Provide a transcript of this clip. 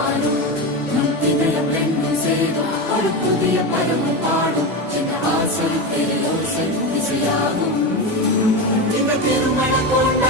வாழும் நம் இதயம் ரெண்டும் சேரும் ஒரு புதிய பருவம் பாடும் இந்த ஆசை பெரியோசை இசையாகும் இந்த திருமண கொண்ட